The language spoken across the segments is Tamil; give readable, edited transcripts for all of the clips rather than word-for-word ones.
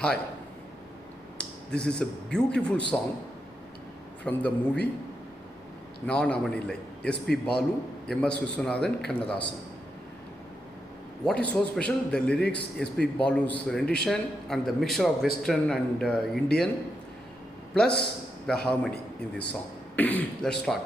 Hi, this is a beautiful song from the movie Naan Avanillai, S.P. Balu, M.S. Viswanathan, Kannadasan. What is so special? The lyrics, S.P. Balu's rendition, and the mixture of Western and Indian, plus the harmony in this song. Let's start.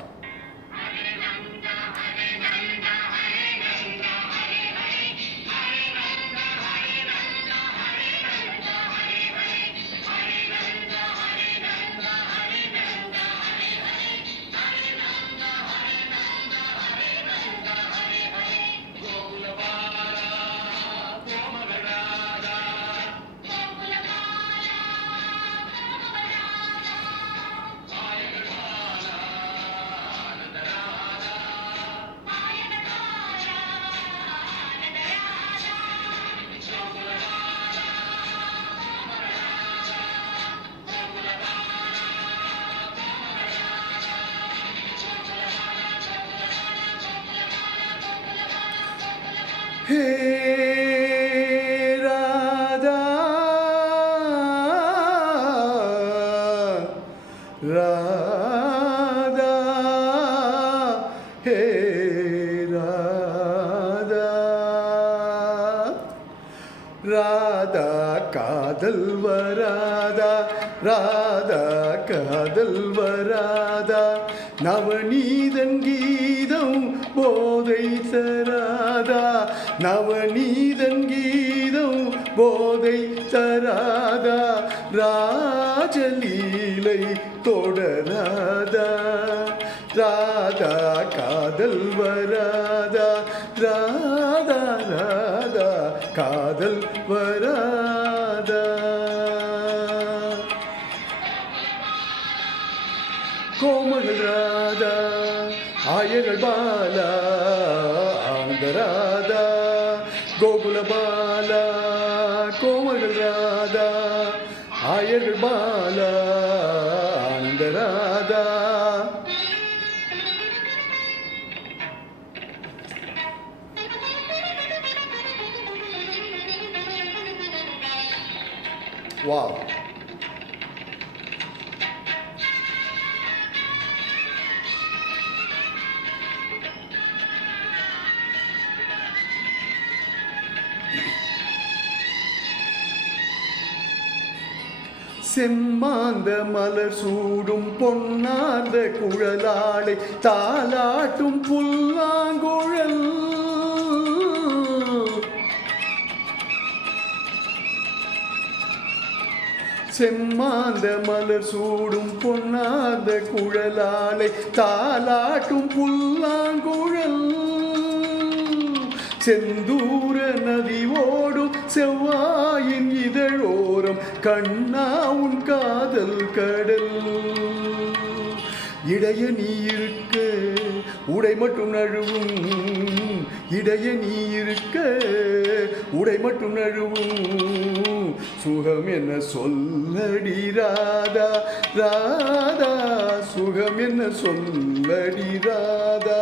Hey Radha, Radha, hey Radha, Radha காதல் வராதா, ராதா காதல் வராதா, நவநீதன் கீதம் போதை தராதா, நவநீதன் கீதம் போதை தராதா, ராஜலீலை தொடராதா, ராதா காதல் வராதா, ராதா ராதா காதல் வராதா. கோமகள் ராதா, ஆயர்கள் பாலா, ஆனந்த ராதா, கோகுல பாலா, கோமகள் ராதா, ஆயர்கள் பாலா, ஆனந்த ராதா. Wow. செம்மாந்த மலர் சூடும் பொன்னார்ந்த குழலாளை தாலாட்டும் புல்லாங்குழல், செம்மாந்த மலர் சூடும் பொன்னார்ந்த குழலாளை தாலாட்டும் புல்லாங்குழல், செந்தூர நதி ஓடும் செவ்வாயின் இதழோரம் கண்ணா உன் காதல் கடல், இடைய நீ இருக்க உடை மட்டும் நழுவும், இடைய நீ இருக்க உடை மட்டும் நழுவும், சுகம் என்ன சொல்லடி ராதா, ராதா சுகம் என்ன சொல்லடி ராதா,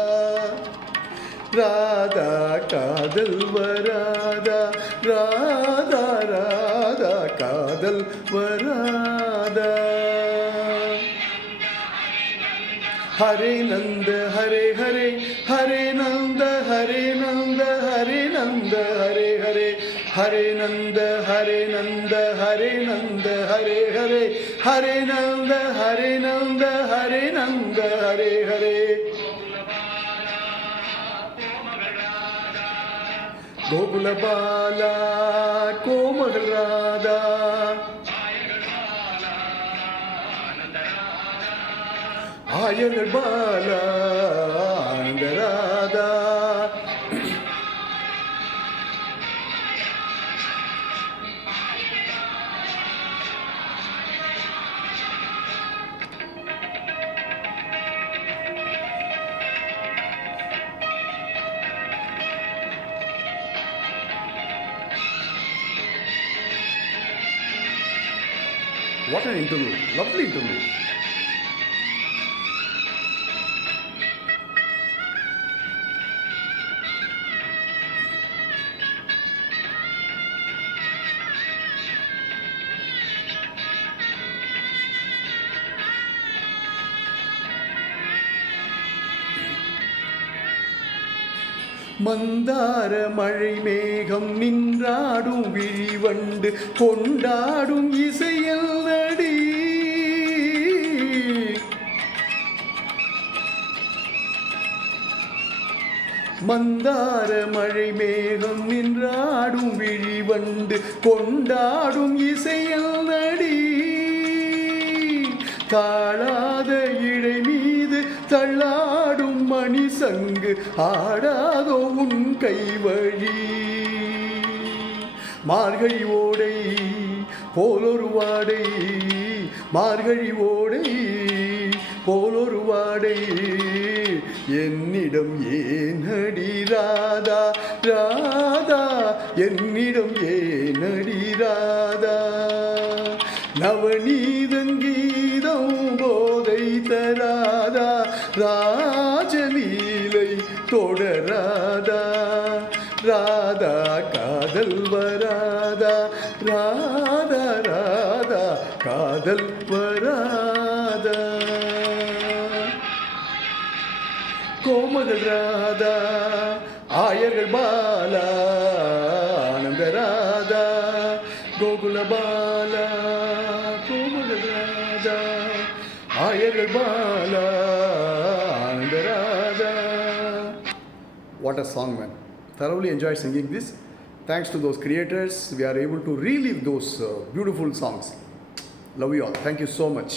ராதா காதல் வராதா, ராதா ராதா காதல் வராதா. ஹரே நந்த ஹரே ஹரே, ஹரே நந்த ஹரே நந்த, ஹரே நந்த ஹரே ஹரே, ஹரே நந்த ஹரே நந்த, ஹரே நந்த ஹரே ஹரே, ஹரே நந்த ஹரே நந்த, ஹரே நந்த ஹரே ஹரே. கோகுல பாலா, கோமகள் ராதா, ஆயர்கள் பாலா, ஆனந்த Radha. What an interlude, lovely interlude. மந்தார மழை மேகம் நின்றாடும் விழிவண்டு கொண்டாடும் இசையல் நடி. மந்தார மழை மேகம் நின்றாடும் விழிவண்டு கொண்டாடும் இசையல் நடி. தாழாத இழை மீது தள்ளாடும் மணி சங்கு ஆடாதோ உன் கைவழி. மார்கழி ஓடை போலொரு வாடை, மார்கழி ஓடை போலொரு வாடை, என்னிடம் ஏனடி ராதா ராதா, என்னிடம் ஏனடி ராதா. நவநீதன் கீதம் போதை தராதா, ராஜலீலை தொடராதா. ராதா காதல் வராதா, ராதா ராதா காதல் வராதா. கோமகள் ராதா, ஆயர்கள் பாலா, ஆனந்த ராதா, கோகுல பாலா, கோமகள் ராதா, ஆயர்கள் பாலா, ஆனந்த Radha. What a song, man. Thoroughly enjoyed singing this. Thanks to those creators, we are able to relive those beautiful songs. Love you all. Thank you so much.